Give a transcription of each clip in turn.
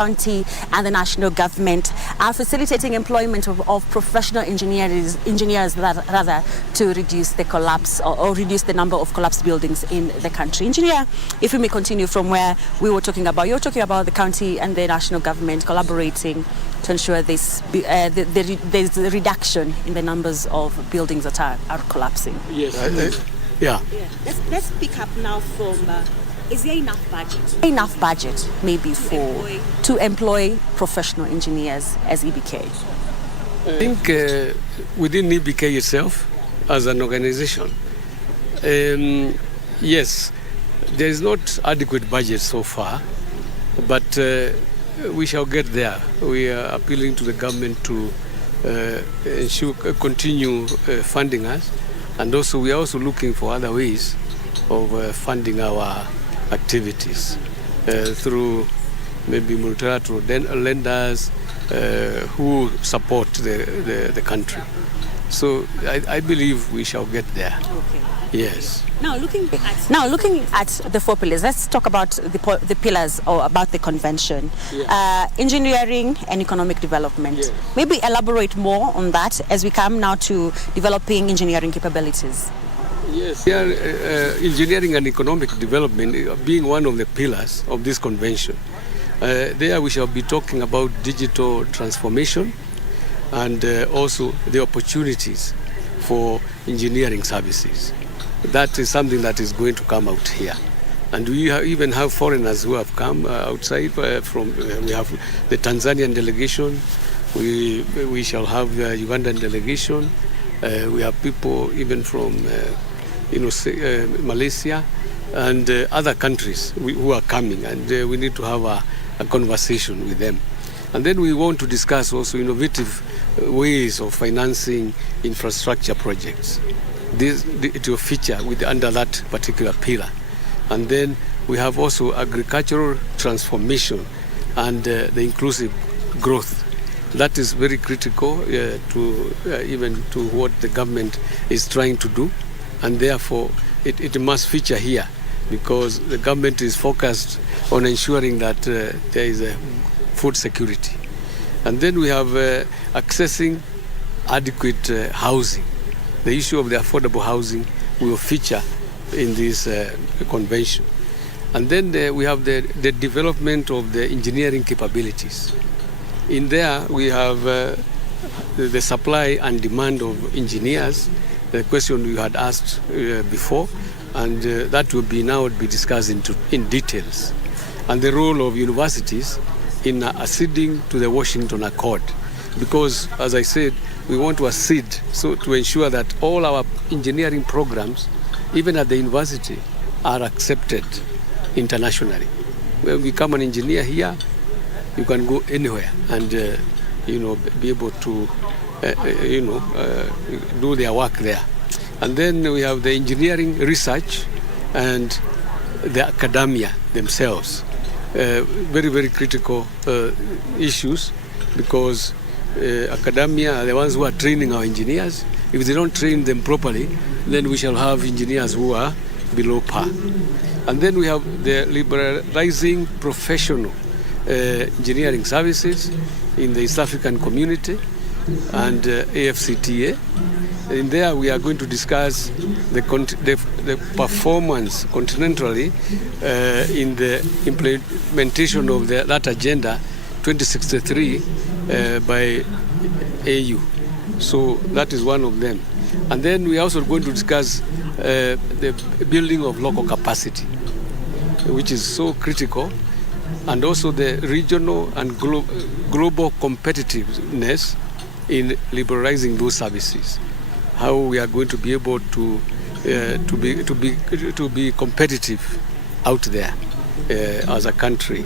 county and the national government are facilitating employment of professional engineers to reduce the collapse or reduce the number of collapsed buildings in the country. Engineer, if we may continue from where we were talking about, you're talking about the county and the national government collaborating to ensure there's a reduction in the numbers of buildings that are collapsing. Yes. Yeah. Let's pick up now from. Is there enough budget? Enough budget, maybe to employ professional engineers as EBK? I think within EBK itself, as an organization, yes, there is not adequate budget so far, but we shall get there. We are appealing to the government to continue funding us, and also we are also looking for other ways of funding our activities through maybe multilateral lenders who support the country. So I believe we shall get there. Okay. Yes. Now looking at the 4 pillars, let's talk about the pillars or about the convention. Yes. Engineering and economic development. Yes. Maybe elaborate more on that as we come now to developing engineering capabilities. Yes, engineering and economic development being one of the pillars of this convention. There we shall be talking about digital transformation and also the opportunities for engineering services. That is something that is going to come out here. And we even have foreigners who have come outside from, we have the Tanzanian delegation, we shall have the Ugandan delegation, we have people even from Malaysia and other countries who are coming, and we need to have a conversation with them. And then we want to discuss also innovative ways of financing infrastructure projects. It will feature under that particular pillar. And then we have also agricultural transformation and the inclusive growth. That is very critical even to what the government is trying to do. And therefore, it must feature here because the government is focused on ensuring that there is a food security. And then we have accessing adequate housing. The issue of the affordable housing will feature in this convention. And then we have the development of the engineering capabilities. In there, we have the supply and demand of engineers, the question you had asked before, and that will be now be discussed in details. And the role of universities in acceding to the Washington Accord. Because, as I said, we want to accede to ensure that all our engineering programs, even at the university, are accepted internationally. When you become an engineer here, you can go anywhere and be able to do their work there. And then we have the engineering research and the academia themselves. Very, very critical issues because academia are the ones who are training our engineers. If they don't train them properly, then we shall have engineers who are below par. And then we have the liberalizing professional engineering services in the East African community and AFCTA. In there, we are going to discuss the performance continentally in the implementation of that agenda 2063 by AU. So that is one of them. And then we are also going to discuss the building of local capacity, which is so critical, and also the regional and global competitiveness in liberalizing those services. How we are going to be able to be competitive out there as a country,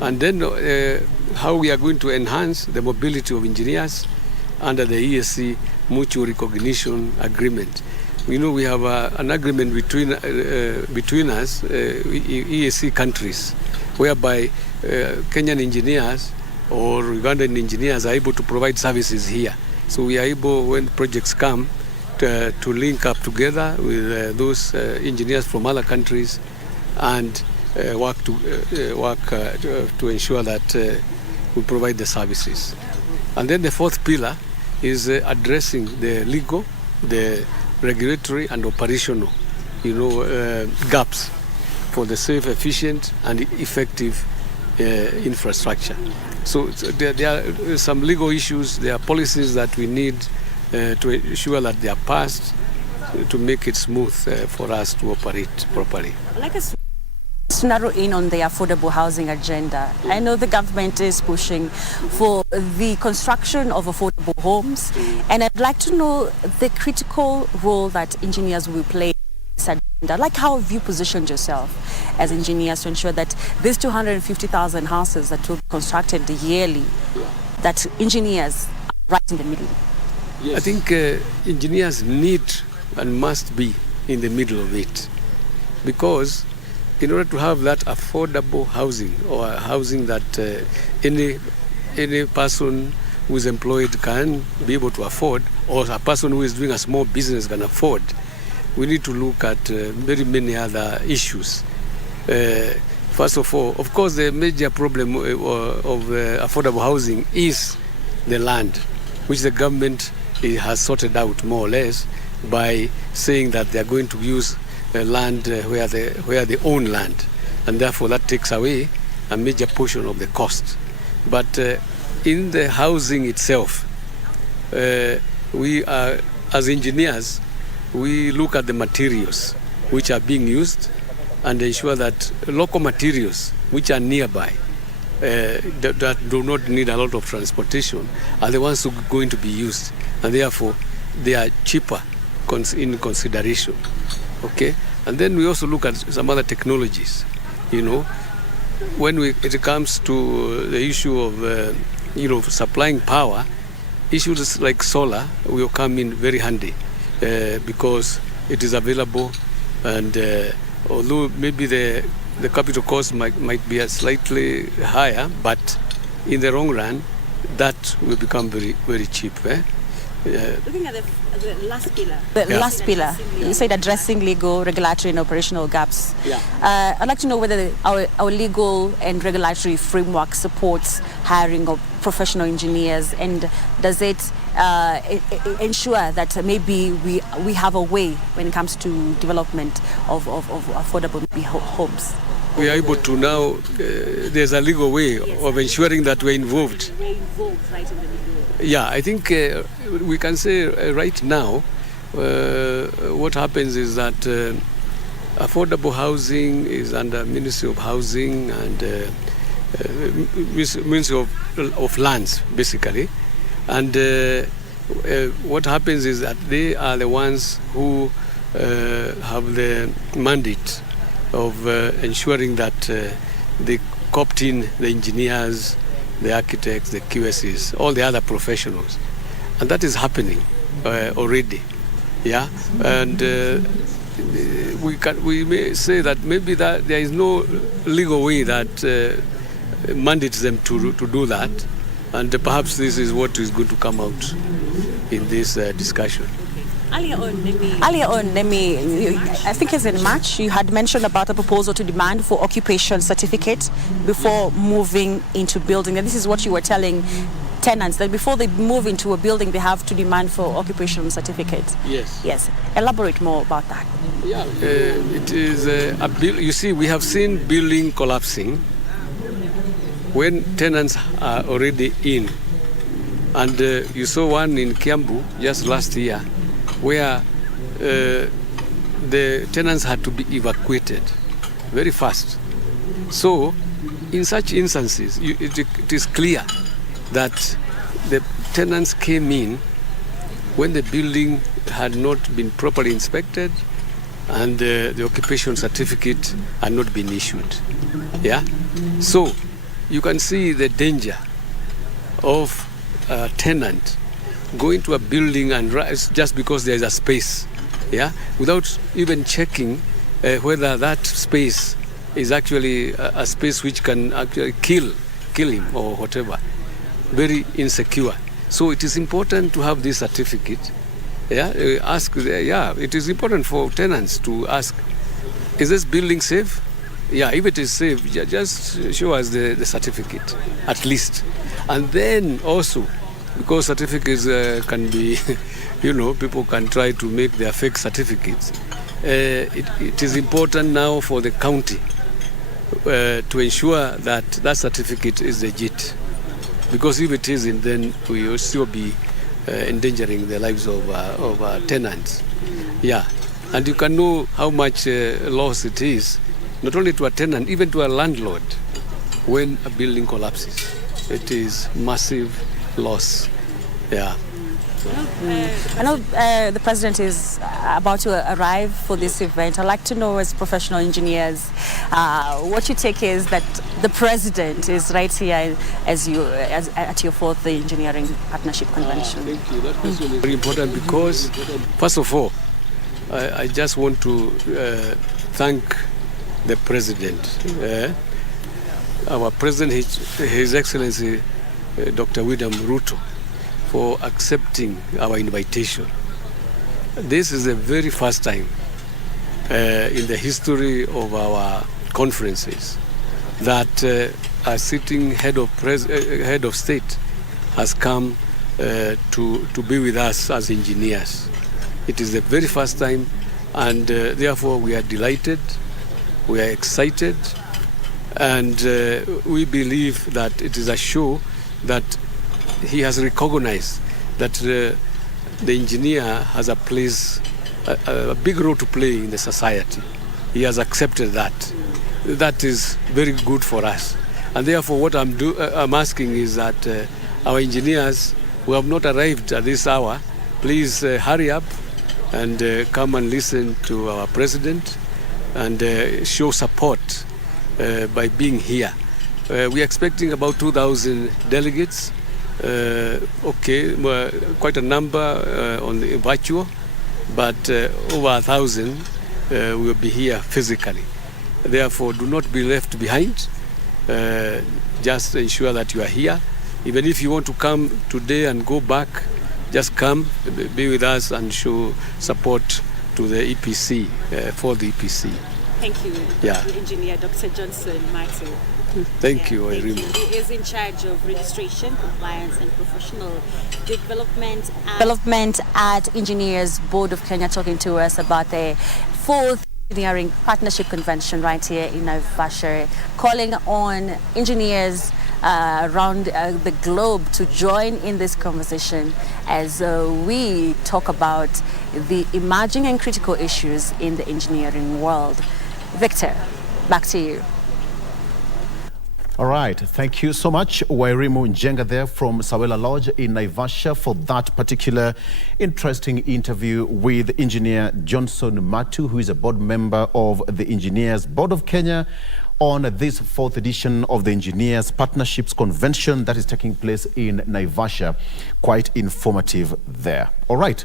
and then how we are going to enhance the mobility of engineers under the ESC Mutual Recognition Agreement. We have an agreement between us, ESC countries, whereby Kenyan engineers or Ugandan engineers are able to provide services here. So we are able, when projects come, to link up together with those engineers from other countries and to ensure that we provide the services. And then the fourth pillar is addressing the legal, the regulatory and operational, gaps for the safe, efficient and effective infrastructure. So there are some legal issues, there are policies that we need to ensure that they are passed to make it smooth for us to operate properly. Like us to narrow in on the affordable housing agenda. I know the government is pushing for the construction of affordable homes, and I'd like to know the critical role that engineers will play in this agenda. Like, how have you positioned yourself as engineers to ensure that these 250,000 houses that will be constructed yearly, that engineers are right in the middle? Yes. I think engineers need and must be in the middle of it, because in order to have that affordable housing, or housing that any person who is employed can be able to afford, or a person who is doing a small business can afford, we need to look at very many other issues. First of all, of course, the major problem of affordable housing is the land, which the government has sorted out more or less by saying that they are going to use land where they own land, and therefore that takes away a major portion of the cost. But in the housing itself, we are, as engineers, we look at the materials which are being used and ensure that local materials which are nearby that do not need a lot of transportation are the ones who are going to be used, and therefore they are cheaper in consideration. Okay, and then we also look at some other technologies. When it comes to the issue of supplying power, issues like solar will come in very handy because it is available, and although maybe the capital cost might be slightly higher, but in the long run, that will become very, very cheap. Looking at the last pillar. Last pillar, you said addressing legal, regulatory and operational gaps. I'd like to know whether our legal and regulatory framework supports hiring of professional engineers, and does it ensure that maybe we have a way when it comes to development of affordable homes? We are able to now, there's a legal way of ensuring that we're involved. We're involved right in the middle. Yeah, I think we can say right now what happens is that affordable housing is under Ministry of Housing and Ministry of Lands, basically. And what happens is that they are the ones who have the mandate of ensuring that they opt in the engineers, the architects, the QSs, all the other professionals. And that is happening already. Yeah, and we may say that maybe that there is no legal way that mandates them to do that, and perhaps this is what is going to come out in this discussion. Earlier on, I think it's in March, you had mentioned about a proposal to demand for occupation certificate before moving into building. And this is what you were telling tenants, that before they move into a building, they have to demand for occupation certificate. Yes. Yes. Elaborate more about that. Yeah, it is you see, we have seen building collapsing when tenants are already in. And you saw one in Kiambu just last year, where the tenants had to be evacuated very fast. So, in such instances, it is clear that the tenants came in when the building had not been properly inspected and the occupation certificate had not been issued. Yeah? So, you can see the danger of a tenant going to a building and just because there is a space, yeah, without even checking whether that space is actually a space which can actually kill him or whatever. Very insecure. So it is important to have this certificate. Yeah, it is important for tenants to ask, is this building safe? Yeah, if it is safe, just show us the certificate, at least. And then also, because certificates can be, people can try to make their fake certificates. It is important now for the county to ensure that that certificate is legit. Because if it isn't, then we will still be endangering the lives of tenants. Yeah, and you can know how much loss it is, not only to a tenant, even to a landlord, when a building collapses. It is massive loss. Yeah. I know the president is about to arrive for this event. I'd like to know, as professional engineers, what your take is that the president is right here at your 4th Engineering Partnership Convention. Thank you. That question is very important because, first of all, I just want to thank the president. Our president, His Excellency Dr. William Ruto, for accepting our invitation. This is the very first time in the history of our conferences that a sitting head of state has come to be with us as engineers. It is the very first time, and therefore we are delighted, we are excited, and we believe that it is a show that he has recognized that the engineer has a place, a big role to play in the society. He has accepted that. That is very good for us. And therefore what I'm asking is that our engineers who have not arrived at this hour, please hurry up and come and listen to our president and show support by being here. We are expecting about 2,000 delegates. Quite a number on the virtual, but over 1,000 will be here physically. Therefore, do not be left behind. Just ensure that you are here. Even if you want to come today and go back, just come, be with us and show support to the EPC, for the EPC. Thank you, Engineer Dr. Johnson Matu. Thank you, Thank you. Irene. He is in charge of registration, compliance, and professional development at Engineers Board of Kenya, talking to us about the 4th Engineering Partnership Convention right here in Naivasha, calling on engineers around the globe to join in this conversation as we talk about the emerging and critical issues in the engineering world. Victor, back to you. All right, thank you so much, Wairimu Njenga there from Sawela Lodge in Naivasha for that particular interesting interview with Engineer Johnson Matu, who is a board member of the Engineers Board of Kenya, on this 4th edition of the Engineers Partnerships Convention that is taking place in Naivasha. Quite informative there. All right.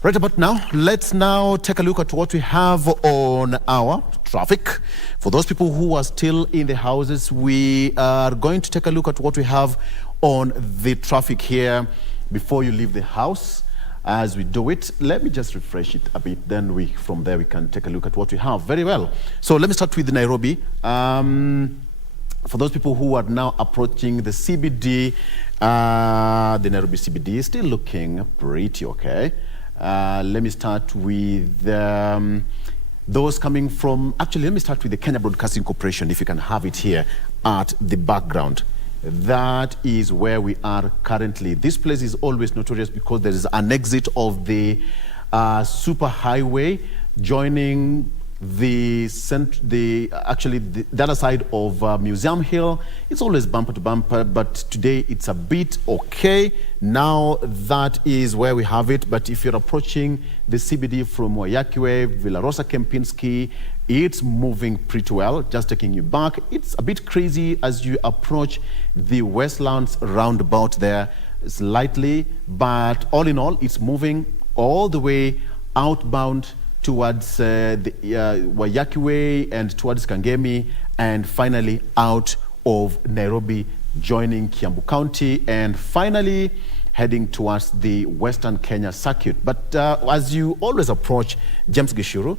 Right about now, let's now take a look at what we have on our traffic. For those people who are still in the houses, we are going to take a look at what we have on the traffic here before you leave the house. As we do it, let me just refresh it a bit, then from there we can take a look at what we have. Very well. So let me start with Nairobi. For those people who are now approaching the CBD, the Nairobi CBD is still looking pretty okay. Let me start with those coming from, actually let me start with the Kenya Broadcasting Corporation, if you can have it here at the background. That is where we are currently. This place is always notorious because there is an exit of the super highway joining the other side of Museum Hill. It's always bumper to bumper, but today it's a bit okay. Now that is where we have it. But if you're approaching the CBD from Wayakiwe, Villarosa, Kempinski, it's moving pretty well, just taking you back. It's a bit crazy as you approach the Westlands roundabout there slightly, but all in all, it's moving all the way outbound towards the Wayakiwe and towards Kangemi, and finally out of Nairobi, joining Kiambu County, and finally heading towards the Western Kenya circuit. But as you always approach James Gishuru,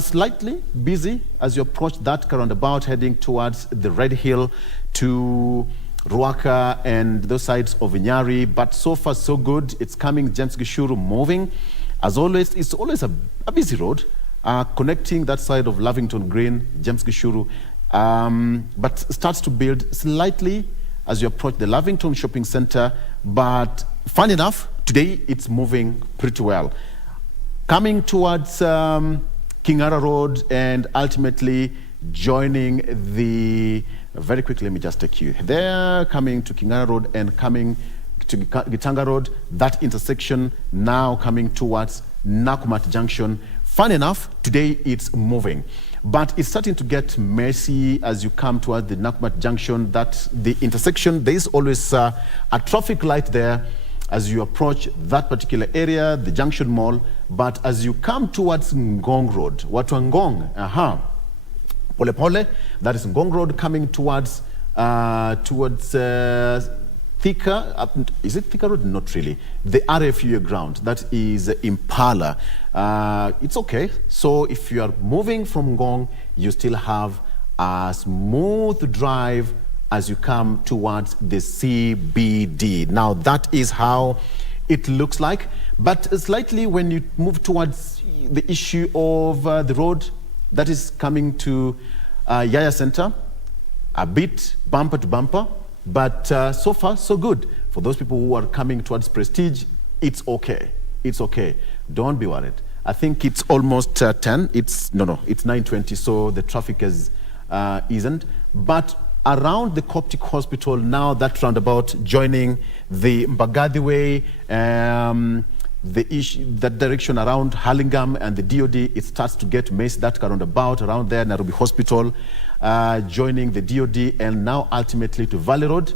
Slightly busy as you approach that roundabout heading towards the Red Hill to Ruaka and those sides of Nyari, but so far so good. It's coming, James Gishuru moving. As always, it's always a busy road connecting that side of Lavington Green, James Gishuru, but starts to build slightly as you approach the Lavington Shopping Center. But fun enough, today it's moving pretty well. Coming towards Kingara Road and ultimately joining the, very quickly, let me just take you there, coming to Kingara Road and coming to Gitanga Road, that intersection now coming towards Nakumatt Junction. Fun enough, today it's moving, but it's starting to get messy as you come towards the Nakumatt Junction, that the intersection, there is always a traffic light there as you approach that particular area, the Junction Mall. But as you come towards Ngong Road, watu wa Ngong, Pole Pole, that is Ngong Road coming towards Thika, is it Thika Road? Not really. The RFU ground, that is Impala. It's okay. So if you are moving from Ngong, you still have a smooth drive as you come towards the CBD. Now that is how it looks like. But slightly when you move towards the issue of the road that is coming to Yaya Center, a bit bumper to bumper, but so far so good. For those people who are coming towards Prestige, it's okay. It's okay. Don't be worried. I think it's almost 10. It's 9:20, so the traffic is isn't. But around the Coptic Hospital, now that roundabout joining the Mbagadi Way, that direction around Hurlingham and the DOD, it starts to get messy. That roundabout around there, Nairobi Hospital, joining the DOD, and now ultimately to Valley Road.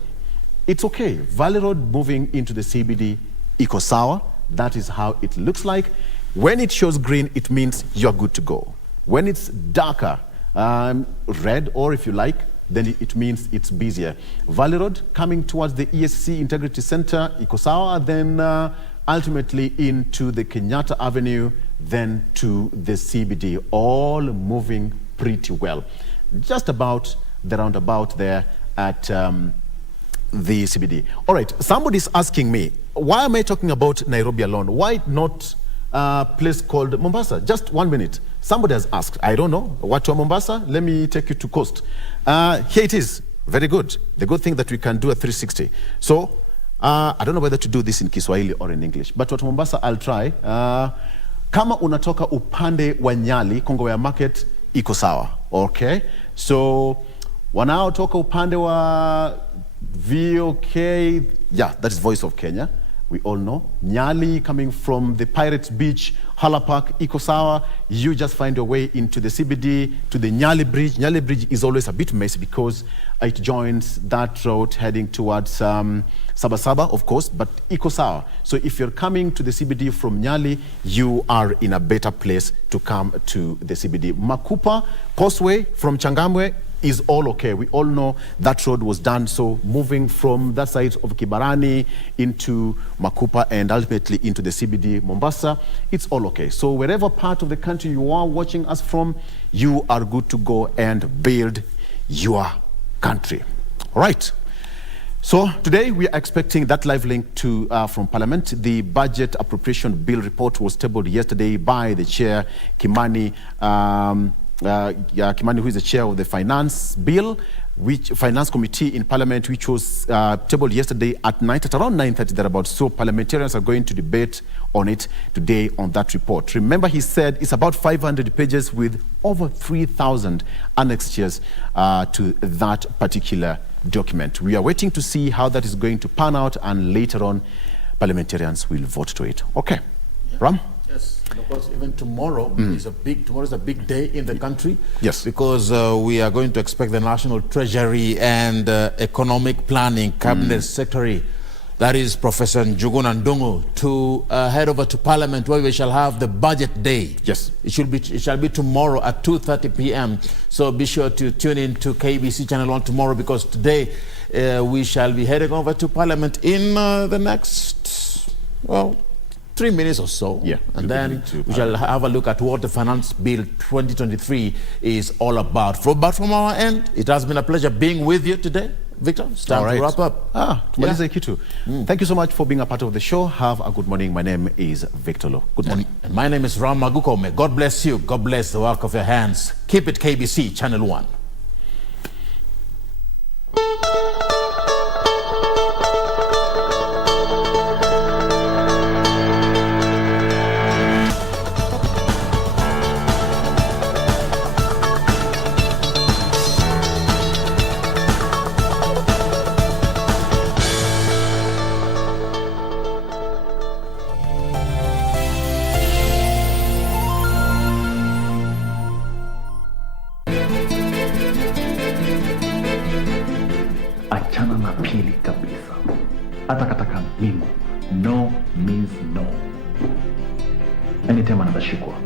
It's okay. Valley Road moving into the CBD, iko sawa. That is how it looks like. When it shows green, it means you're good to go. When it's darker, red, or if you like, then it means it's busier. Valley Road coming towards the ESC Integrity Center, iko sawa, then ultimately into the Kenyatta Avenue, then to the CBD, all moving pretty well. Just about the roundabout there at the CBD. All right, somebody's asking me, why am I talking about Nairobi alone? Why not a place called Mombasa? Just 1 minute. Somebody has asked. I don't know. What to Mombasa? Let me take you to coast. Here it is. Very good. The good thing that we can do a 360. So, I don't know whether to do this in Kiswahili or in English, but what Mombasa, I'll try. Kama unatoka upande wa Nyali, Kongowea Market, iko sawa. Okay? So, wanaotoka upande wa VOK, yeah, that is Voice of Kenya. We all know. Nyali coming from the Pirates Beach, Hala Park, iko sawa. You just find your way into the CBD, to the Nyali Bridge. Nyali Bridge is always a bit messy because it joins that road heading towards Sabasaba, of course, but iko sawa. So if you're coming to the CBD from Nyali, you are in a better place to come to the CBD. Makupa Causeway from Changamwe is all okay. We all know that road was done. So moving from that side of Kibarani into Makupa and ultimately into the CBD Mombasa, it's all okay. So wherever part of the country you are watching us from, you are good to go and build your country. All right. So today we are expecting that live link to from Parliament. The budget appropriation bill report was tabled yesterday by the chair, Kimani. Kimani, who is the chair of the Finance Committee in Parliament, which was tabled yesterday at night at around 9:30 thereabouts. So parliamentarians are going to debate on it today on that report. Remember, he said it's about 500 pages with over 3,000 annexures to that particular document. We are waiting to see how that is going to pan out, and later on, parliamentarians will vote to it. Okay, yeah. Ram? Yes, because even tomorrow is a big day in the country. Yes, because we are going to expect the National Treasury and Economic Planning Cabinet Secretary, that is Professor Njuguna Ndungu, to head over to Parliament, where we shall have the budget day. Yes, it shall be tomorrow at 2:30 p.m. So be sure to tune in to KBC Channel 1 tomorrow, because today we shall be heading over to Parliament in the next, well, 3 minutes or so. Yeah, and then we shall have a look at what the Finance Bill 2023 is all about. But from our end, it has been a pleasure being with you today. Victor, it's time to wrap up. Thank you so much for being a part of the show. Have a good morning. My name is Victor Lo. Good morning. And my name is Ram Maguko. May God bless you. God bless the work of your hands. Keep it KBC Channel 1. Achana na pili kabisa. Hata kataka mimo. No means no. Anytime another shikwa.